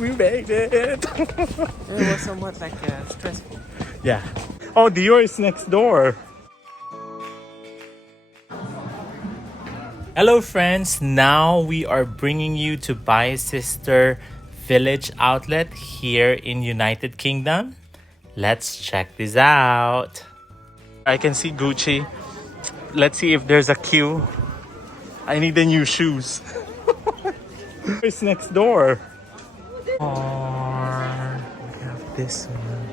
We made it! It was somewhat like stressful. Yeah. Oh, Dior is next door. Hello friends, now we are bringing you to Bicester Village Outlet here in United Kingdom. Let's check this out. I can see Gucci. Let's see if there's a queue. I need the new shoes. It's next door. Or we have this one.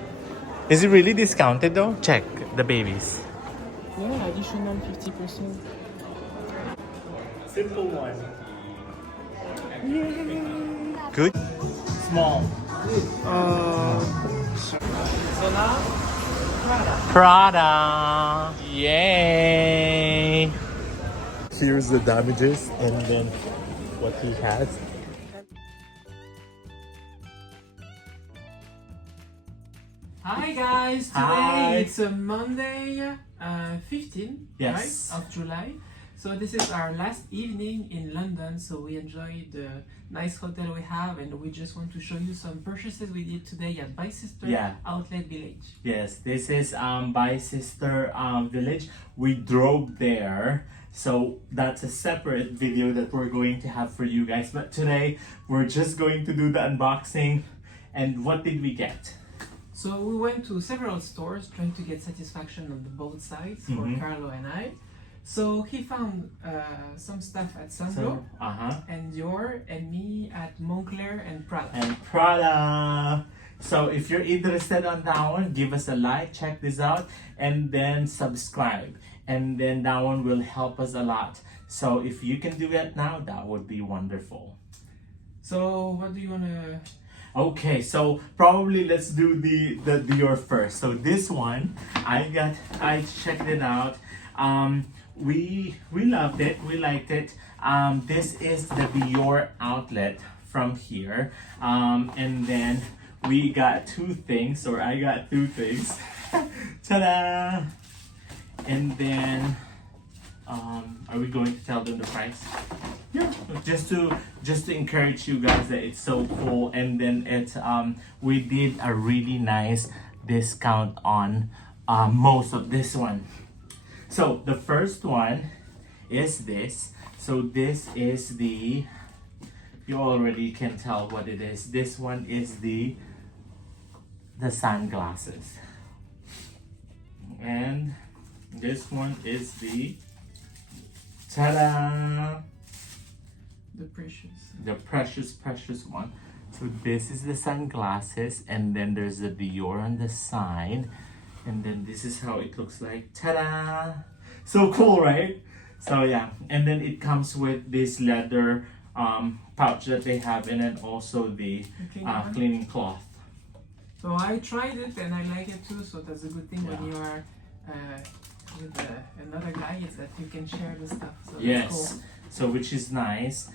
Is it really discounted though? Check the babies. Yeah, additional 50%. Simple one. Good. Small. So now, Prada. Yay. Here's the damages and then what he has. hi guys, today Hi. it's a Monday 15 Yes. right, of July. So this is our last evening in London, so we enjoyed the nice hotel we have and we just want to show you some purchases we did today at Bicester Yeah. Outlet Village. Yes, this is Bicester Village. We drove there, so that's a separate video that we're going to have for you guys. But today we're just going to do the unboxing. And what did we get? So we went to several stores trying to get satisfaction on the both sides for Carlo and I. So he found some stuff at Sandro and Dior, and me at Moncler and Prada. And Prada. So if you're interested on that one, give us a like, check this out, and then subscribe. And then that one will help us a lot. So if you can do it now, that would be wonderful. So what do you want to... Okay, so probably let's do the Dior first. So this one, I checked it out. We loved it. We liked it. This is the Dior outlet from here. And then we got two things, or I got two things. Ta-da! And then, are we going to tell them the price? Yeah, just to encourage you guys that it's so cool. And then it's we did a really nice discount on most of this one. So the first one is this. So this is the, you already can tell what it is. This one is the sunglasses. And this one is the, ta-da! The precious one. So this is the sunglasses, and then there's the Dior on the side. And then this is how it looks like. Ta-da! So cool, right? So yeah, and then it comes with this leather pouch that they have, and then also the cleaning cloth. So I tried it and I like it too, so that's a good thing when you are with another guy, is that you can share the stuff. So yes, that's cool. So which is nice.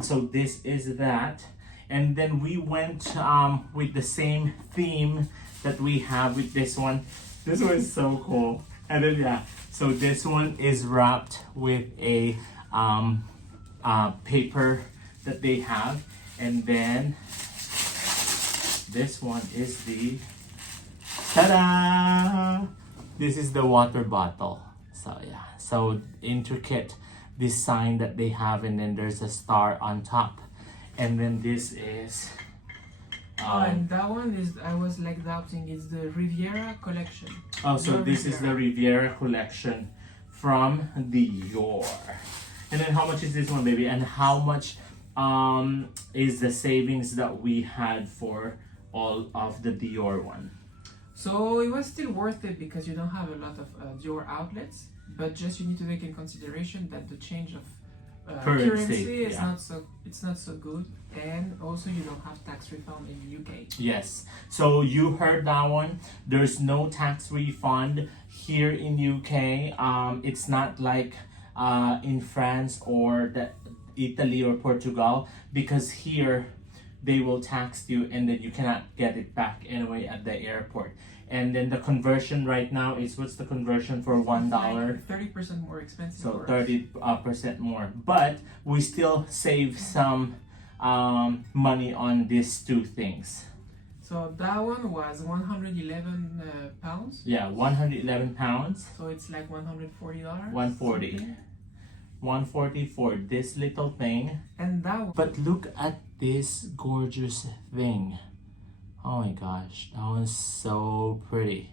So this is that. And then we went with the same theme that we have with this one. This one is so cool. And then yeah, so this one is wrapped with a paper that they have. And then this one is the, ta-da! This is the water bottle. So yeah, so intricate design that they have, and then there's a star on top. And then this is and that one is, I was like doubting, it's the Riviera collection. oh, so this is the Riviera collection from Dior. And then how much is this one, baby? And how much is the savings that we had for all of the Dior one? So it was still worth it because you don't have a lot of Dior outlets, but just you need to take in consideration that the change of currency is not so good, and also you don't have tax refund in the UK. Yes, so you heard that one. There's no tax refund here in UK. It's not like in France or Italy or Portugal, because here they will tax you and then you cannot get it back anyway at the airport. And then the conversion right now is, what's the conversion for $1? 30% more expensive. So 30% more, but we still save some money on these two things. So that one was 111 pounds. Yeah, 111 pounds. So it's like $140. 140. Something. 140 for this little thing. And that one. But look at this gorgeous thing. Oh my gosh, that one's so pretty.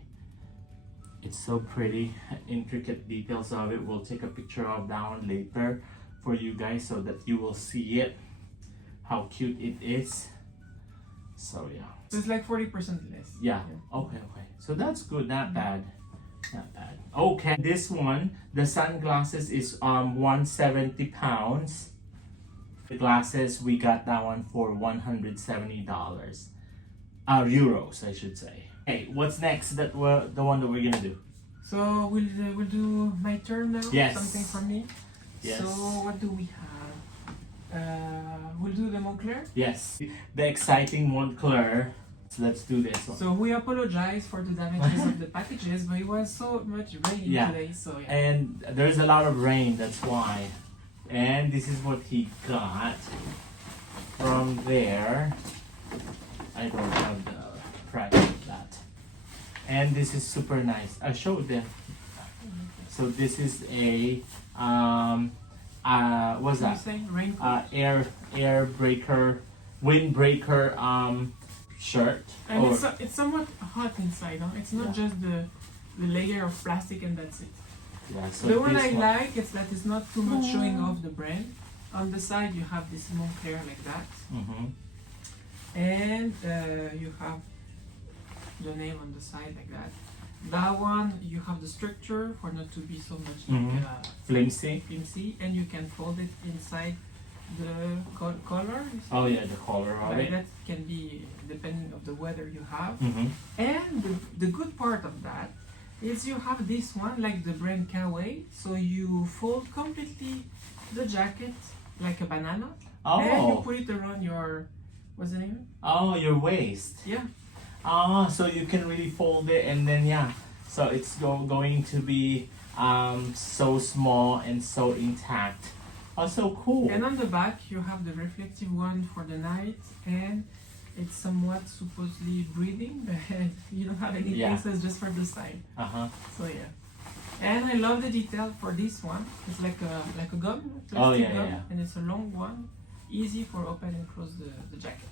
It's so pretty. Intricate details of it. We'll take a picture of that one later for you guys so that you will see it. How cute it is. So yeah. So it's like 40% less. Yeah. Okay. So that's good. Not bad. Not bad. Okay. This one, the sunglasses is 170 pounds. The glasses, we got that one for $170. Euros, I should say. Hey, what's next? The one that we're gonna do. So we'll do my turn now. Yes. Something from me. Yes. So what do we have? We'll do the Montclair. Yes. The exciting Montclair. So let's do this one. So we apologize for the damages of the packages, but it was so much rain today. So yeah. And there's a lot of rain. That's why. And this is what he got from there. I don't have the price of that. And this is super nice. I showed them. So this is a what's that? Raincoat. Air breaker, windbreaker shirt. And it's somewhat hot inside. Huh? It's not just the layer of plastic and that's it. Yeah, so the one I like is that it's not too much showing off the brand. On the side you have this Montclair like that. And you have the name on the side like that. That one you have the structure for not to be so much flimsy, and you can fold it inside the collar. Oh yeah, the collar of it. That can be depending of the weather you have. And the good part of that is you have this one like the brand Kawaii, so you fold completely the jacket like a banana, and you put it around your what's the name? Oh, your waist. Yeah. So you can really fold it and then so it's going to be so small and so intact. Oh, so cool. And on the back you have the reflective one for the night, and it's somewhat supposedly breathing, but you don't have anything, so it's just for the side. So yeah. And I love the detail for this one. It's like a gum, plastic gum, and it's a long one. Easy for open and close the jacket.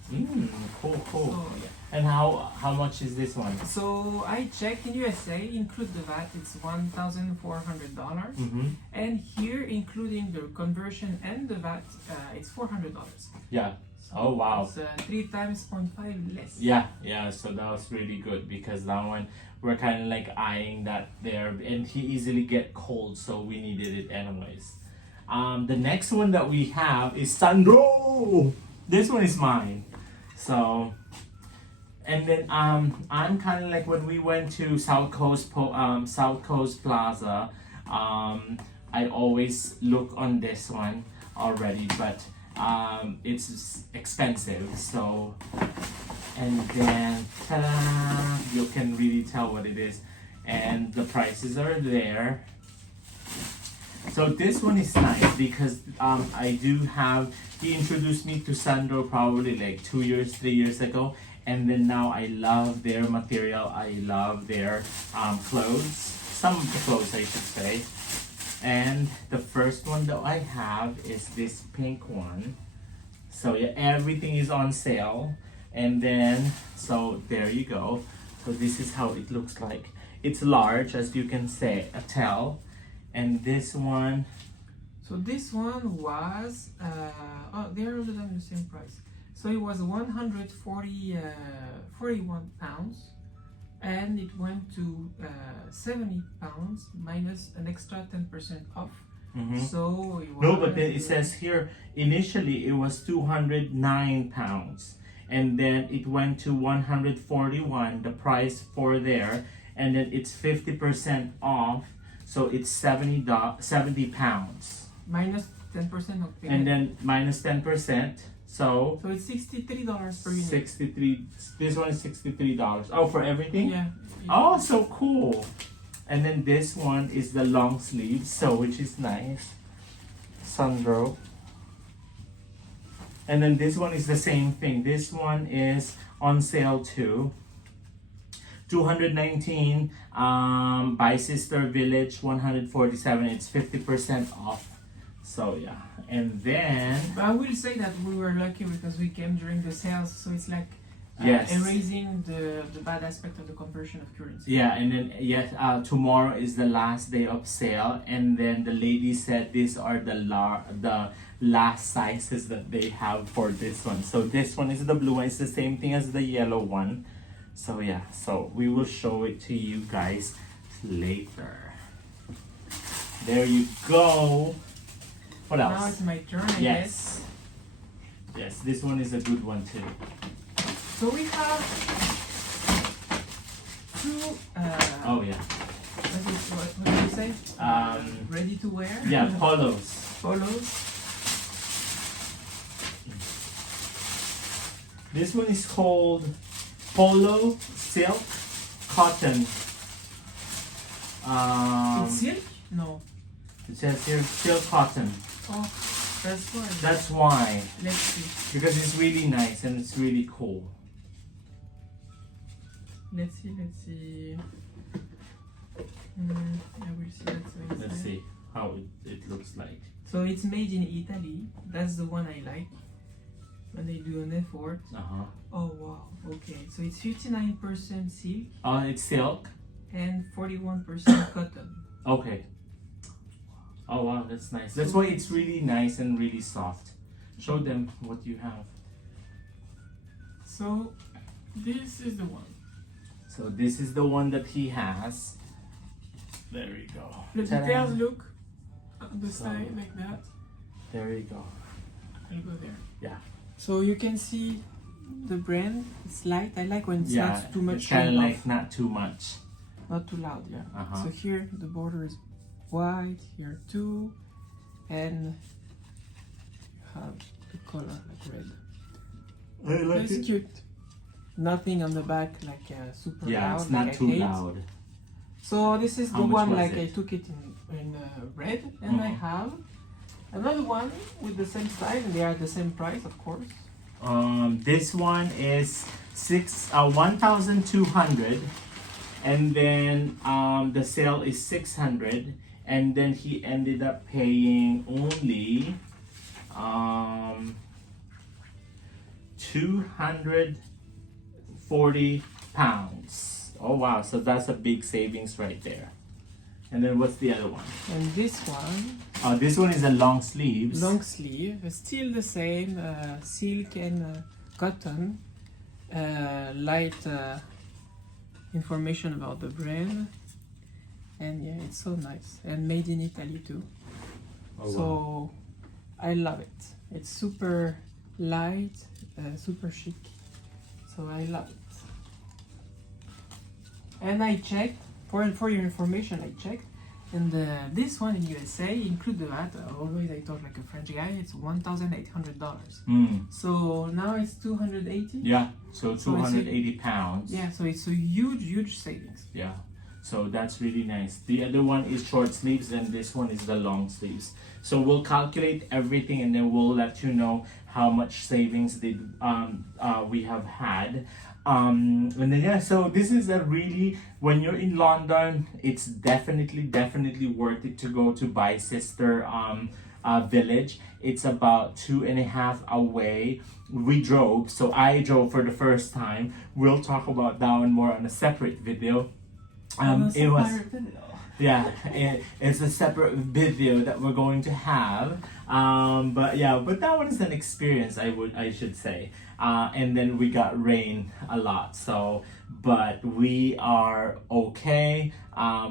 Cool. So, yeah. And how much is this one? So I checked in USA, include the VAT, it's $1,400. And here, including the conversion and the VAT, it's $400. Yeah. So oh wow. It's 3 times 0.5 less. Yeah. So that was really good because that one we're kind of like eyeing that there, and he easily get cold, so we needed it anyways. The next one that we have is Sandro. This one is mine. So, and then I'm kind of like when we went to South Coast Plaza, I always look on this one already, but it's expensive. So, and then ta-da, you can really tell what it is, and the prices are there. So this one is nice because he introduced me to Sandro probably like 2 years, 3 years ago, and then now I love their material, I love their clothes, some of the clothes I should say. And the first one that I have is this pink one. So yeah, everything is on sale, and then so there you go. So this is how it looks like. It's large, as you can tell. And this one, so this one was they're all the same price. So it was 41 pounds, and it went to 70 pounds minus an extra 10% off. So it was, no, but then it says here initially it was 209 pounds, and then it went to 141, the price for there, and then it's 50% off. So it's 70 pounds. Minus 10% of payment. And then minus 10%. So it's $63 per unit. 63. This one is $63. Oh, for everything? Yeah. Oh, so cool. And then this one is the long sleeve, so which is nice. Sandro. And then this one is the same thing. This one is on sale too. 219, Bicester Village 147. It's 50% off. So yeah, and then But I will say that we were lucky because we came during the sales, so it's like yes, erasing the bad aspect of the conversion of currency. yeah, and then yes, tomorrow is the last day of sale, and then the lady said these are the last sizes that they have for this one. So this one is the blue one. It's the same thing as the yellow one. So yeah, so we will show it to you guys later. There you go. What else? Now it's my turn, I Yes. guess. Yes, this one is a good one too. So we have two. Oh yeah. What did you say? Ready to wear. Yeah, polos. Polos. This one is called Polo Silk Cotton. It's silk? No. It says here silk cotton. Oh, that's why. That's why. Let's see. Because it's really nice and it's really cool. Let's see. I will see that. So Let's see how it looks like. So it's made in Italy. That's the one I like. When they do an effort. Uh-huh. Oh wow. Okay. So it's 59% silk It's silk? and 41% cotton. Okay. Oh wow, that's nice. That's why it's really nice and really soft. Show them what you have. So this is the one. So this is the one that he has. There you go. The Ta-da. details look on the So- side like that. There you go. I'll go there. Yeah. So you can see the brand. It's light. I like when it's Yeah, not too much. it's kind of showing like off, not too much. not too loud. Yeah. Uh-huh. So here the border is white. Here too, and you have the color like red. I like It's cute. Nothing on the back like super Yeah, loud. it's not like I too hate. loud. So this is How the much one was like it? I took it in red, and I Mhm. have another one with the same style, and they are the same price, of course. This one is 1,200, and then the sale is 600, and then he ended up paying only 240 pounds. Oh wow, so that's a big savings right there. And then what's the other one? And this one, This one is a long sleeves. long sleeve, still the same, silk and cotton. Light information about the brand, and yeah, it's so nice and made in Italy too. Oh, So wow. I love it. It's super light, super chic. So I love it. And I checked for your information. I checked, and this one in USA include the VAT. Always I talk like a French guy. It's $1,800. So now it's 280. Yeah, so So it's 280 pounds. Yeah, so it's a huge savings. Yeah, so that's really nice. The other one is short sleeves, and this one is the long sleeves. So we'll calculate everything, and then we'll let you know how much savings did we have had. And then yeah, so this is a really, when you're in London, it's definitely worth it to go to Bicester Village. It's about 2.5 away. We drove, so I drove for the first time. We'll talk about that one more on a separate video. It was, yeah, it's a separate video that we're going to have. But yeah, but that one is an experience, I should say. And then we got rain a lot, so but we are okay.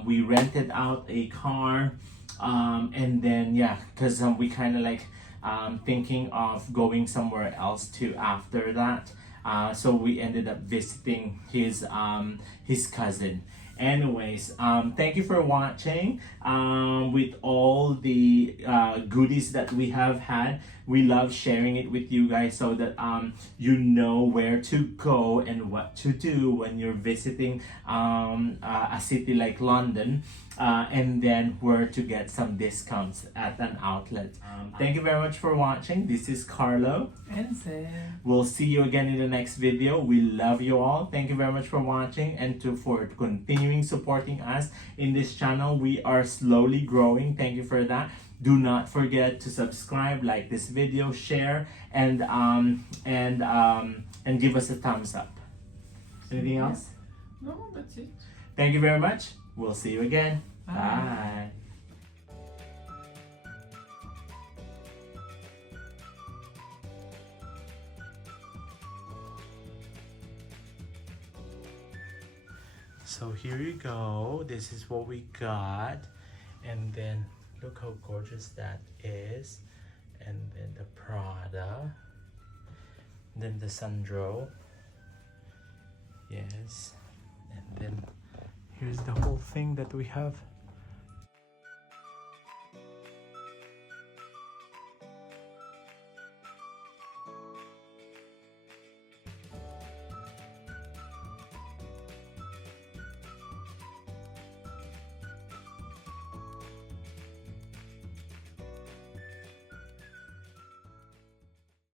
We rented out a car, and then yeah, because we kind of like thinking of going somewhere else too after that. So we ended up visiting his cousin. Anyways, thank you for watching with all the goodies that we have had. we love sharing it with you guys so that you know where to go and what to do when you're visiting a city like London, and then where to get some discounts at an outlet. Thank you very much for watching. This is Carlo and Seb. We'll see you again in the next video. We love you all. Thank you very much for watching and for continuing supporting us in this channel. We are slowly growing. Thank you for that. Do not forget to subscribe, like this video, share, and give us a thumbs up. Anything else? No, that's it. Thank you very much. We'll see you again. Bye. Bye. So here you go. This is what we got. And then look how gorgeous that is. And then the Prada. Then the Sandro. Yes. And then here's the whole thing that we have.